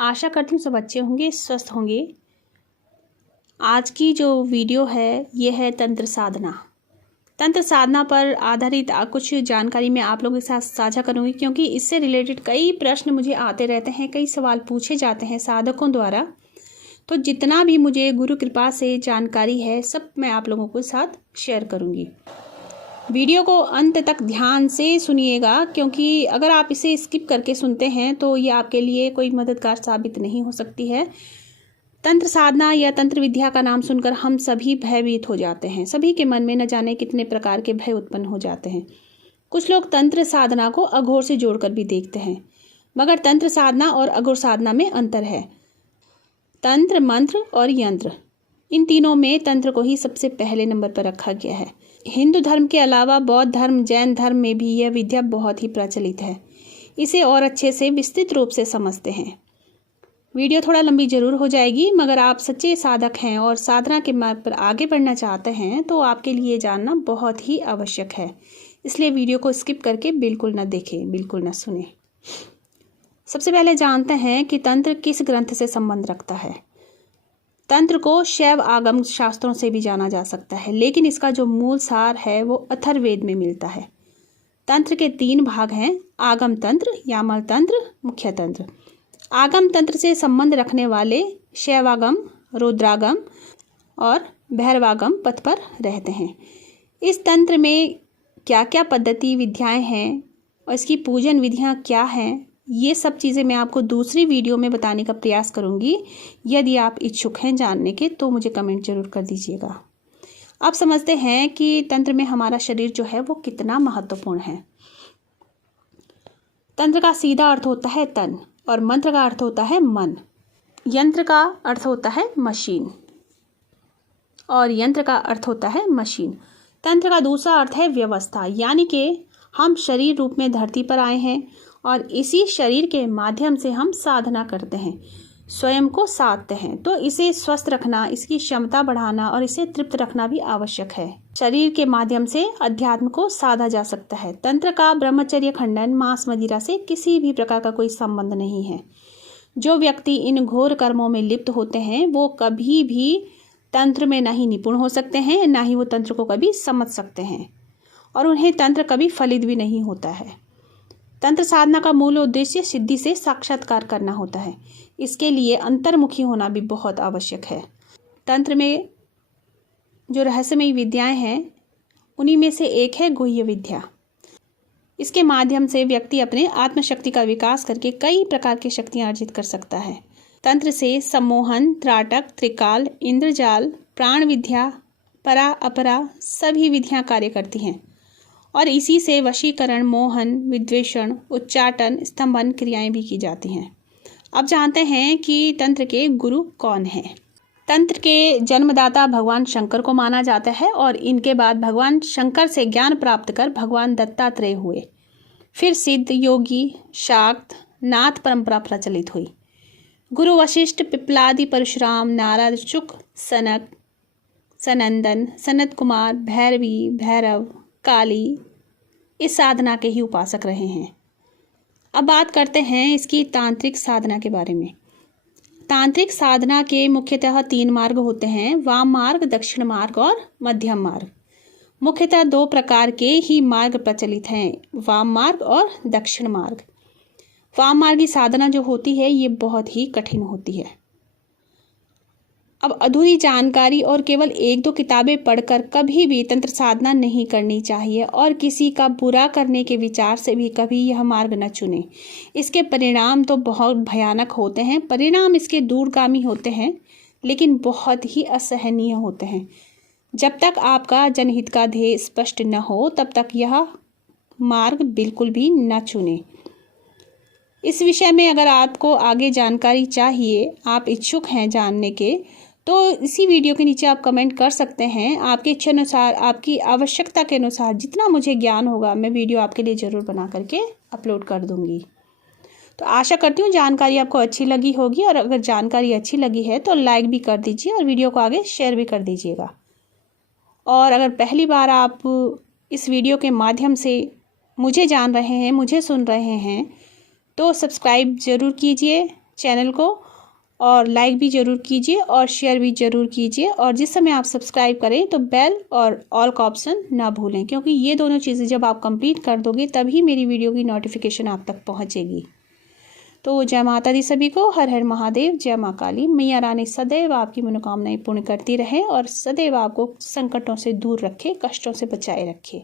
आशा करती हूँ सब अच्छे होंगे, स्वस्थ होंगे। आज की जो वीडियो है ये है तंत्र साधना। तंत्र साधना पर आधारित कुछ जानकारी मैं आप लोगों के साथ साझा करूंगी, क्योंकि इससे रिलेटेड कई प्रश्न मुझे आते रहते हैं, कई सवाल पूछे जाते हैं साधकों द्वारा। तो जितना भी मुझे गुरु कृपा से जानकारी है सब मैं आप लोगों के साथ शेयर करूंगी। वीडियो को अंत तक ध्यान से सुनिएगा, क्योंकि अगर आप इसे स्किप करके सुनते हैं तो ये आपके लिए कोई मददगार साबित नहीं हो सकती है। तंत्र साधना या तंत्र विद्या का नाम सुनकर हम सभी भयभीत हो जाते हैं। सभी के मन में न जाने कितने प्रकार के भय उत्पन्न हो जाते हैं। कुछ लोग तंत्र साधना को अघोर से जोड़कर भी देखते हैं, मगर तंत्र साधना और अघोर साधना में अंतर है। तंत्र, मंत्र और यंत्र, इन तीनों में तंत्र को ही सबसे पहले नंबर पर रखा गया है। हिंदू धर्म के अलावा बौद्ध धर्म, जैन धर्म में भी यह विद्या बहुत ही प्रचलित है। इसे और अच्छे से विस्तृत रूप से समझते हैं। वीडियो थोड़ा लंबी जरूर हो जाएगी, मगर आप सच्चे साधक हैं और साधना के मार्ग पर आगे बढ़ना चाहते हैं तो आपके लिए जानना बहुत ही आवश्यक है। इसलिए वीडियो को स्किप करके बिल्कुल न देखें, बिल्कुल न सुने। सबसे पहले जानते हैं कि तंत्र किस ग्रंथ से संबंध रखता है। तंत्र को शैव आगम शास्त्रों से भी जाना जा सकता है, लेकिन इसका जो मूल सार है वो अथर्ववेद में मिलता है। तंत्र के 3 भाग हैं: आगम तंत्र, यामल तंत्र, मुख्य तंत्र। आगम तंत्र से संबंध रखने वाले शैवागम, रुद्रागम और भैरवागम पथ पर रहते हैं। इस तंत्र में क्या क्या पद्धति विद्याएं हैं और इसकी पूजन विधियां क्या हैं, ये सब चीज़ें मैं आपको दूसरी वीडियो में बताने का प्रयास करूंगी। यदि आप इच्छुक हैं जानने के तो मुझे कमेंट जरूर कर दीजिएगा। आप समझते हैं कि तंत्र में हमारा शरीर जो है वो कितना महत्वपूर्ण है। तंत्र का सीधा अर्थ होता है तन और मंत्र का अर्थ होता है मन। यंत्र का अर्थ होता है मशीन और यंत्र का अर्थ होता है मशीन। तंत्र का दूसरा अर्थ है व्यवस्था, यानी कि हम शरीर रूप में धरती पर आए हैं और इसी शरीर के माध्यम से हम साधना करते हैं, स्वयं को साधते हैं। तो इसे स्वस्थ रखना, इसकी क्षमता बढ़ाना और इसे तृप्त रखना भी आवश्यक है। शरीर के माध्यम से अध्यात्म को साधा जा सकता है। तंत्र का ब्रह्मचर्य खंडन, मांस मदिरा से किसी भी प्रकार का कोई संबंध नहीं है। जो व्यक्ति इन घोर कर्मों में लिप्त होते हैं वो कभी भी तंत्र में ना ही निपुण हो सकते हैं, ना ही वो तंत्र को कभी समझ सकते हैं, और उन्हें तंत्र कभी फलित भी नहीं होता है। तंत्र साधना का मूल उद्देश्य सिद्धि से साक्षात्कार करना होता है। इसके लिए अंतर्मुखी होना भी बहुत आवश्यक है। तंत्र में जो रहस्यमयी विद्याएं हैं उन्हीं में से एक है गुह्य विद्या। इसके माध्यम से व्यक्ति अपने आत्मशक्ति का विकास करके कई प्रकार की शक्तियां अर्जित कर सकता है। तंत्र से सम्मोहन, त्राटक, त्रिकाल, इंद्रजाल, प्राण विद्या, परा अपरा सभी विधियां कार्य करती हैं और इसी से वशीकरण, मोहन, विद्वेषण, उच्चाटन, स्तंभन क्रियाएं भी की जाती हैं। अब जानते हैं कि तंत्र के गुरु कौन हैं। तंत्र के जन्मदाता भगवान शंकर को माना जाता है और इनके बाद भगवान शंकर से ज्ञान प्राप्त कर भगवान दत्तात्रेय हुए। फिर सिद्ध, योगी, शाक्त, नाथ परंपरा प्रचलित हुई। गुरु वशिष्ठ, पिप्लादि, परशुराम, नारद, शुक, सनक, सनंदन, सनत कुमार, भैरवी, भैरव, काली इस साधना के ही उपासक रहे हैं। अब बात करते हैं इसकी तांत्रिक साधना के बारे में। तांत्रिक साधना के मुख्यतः 3 मार्ग होते हैं: वाम मार्ग, दक्षिण मार्ग और मध्यम मार्ग। मुख्यतः 2 प्रकार के ही मार्ग प्रचलित हैं, वाम मार्ग और दक्षिण मार्ग। वाम मार्ग की साधना जो होती है ये बहुत ही कठिन होती है। अब अधूरी जानकारी और केवल 1-2 किताबें पढ़कर कभी भी तंत्र साधना नहीं करनी चाहिए और किसी का बुरा करने के विचार से भी कभी यह मार्ग न चुने। इसके परिणाम तो बहुत भयानक होते हैं, परिणाम इसके दूरगामी होते हैं, लेकिन बहुत ही असहनीय होते हैं। जब तक आपका जनहित का ध्येय स्पष्ट न हो तब तक यह मार्ग बिल्कुल भी न चुने। इस विषय में अगर आपको आगे जानकारी चाहिए, आप इच्छुक हैं जानने के, तो इसी वीडियो के नीचे आप कमेंट कर सकते हैं। आपकी इच्छा अनुसार, आपकी आवश्यकता के अनुसार जितना मुझे ज्ञान होगा मैं वीडियो आपके लिए ज़रूर बना करके अपलोड कर दूंगी। तो आशा करती हूँ जानकारी आपको अच्छी लगी होगी, और अगर जानकारी अच्छी लगी है तो लाइक भी कर दीजिए और वीडियो को आगे शेयर भी कर दीजिएगा। और अगर पहली बार आप इस वीडियो के माध्यम से मुझे जान रहे हैं, मुझे सुन रहे हैं, तो सब्सक्राइब ज़रूर कीजिए, चैनल को और लाइक भी ज़रूर कीजिए और शेयर भी ज़रूर कीजिए। और जिस समय आप सब्सक्राइब करें तो बेल और ऑल का ऑप्शन ना भूलें, क्योंकि ये दोनों चीज़ें जब आप कंप्लीट कर दोगे तभी मेरी वीडियो की नोटिफिकेशन आप तक पहुंचेगी। तो जय माता दी सभी को। हर हर महादेव। जय माँ काली। मैया रानी सदैव आपकी मनोकामनाएं पूर्ण करती रहे और सदैव आपको संकटों से दूर रखे, कष्टों से बचाए रखे।